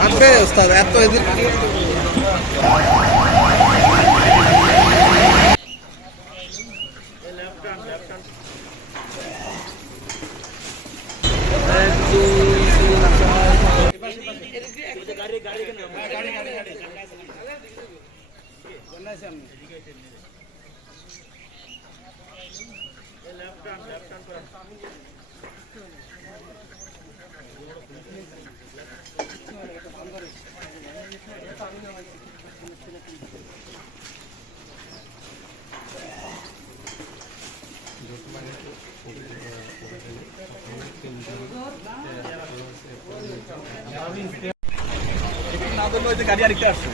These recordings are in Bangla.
আছে ওস্তাদ এত এদিন লেফট হ্যান্ড লেফট হ্যান্ড গাড়ি আরেকটা আসছে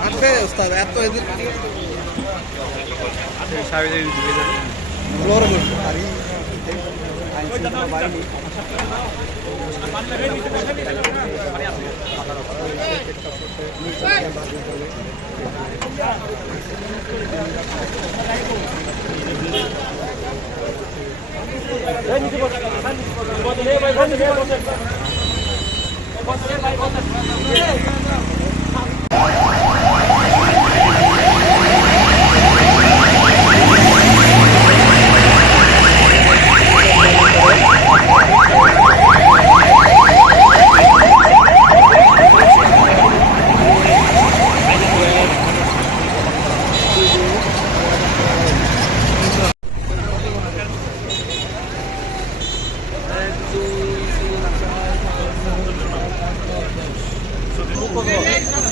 আসবে ওস্তাদ এত এদিন সাবিদের দিকে যাবে বড় বড় গাড়ি আইসি বাইরে বদলে ভাই বদলে বদলে বদলে ভাই বদলে Vamos,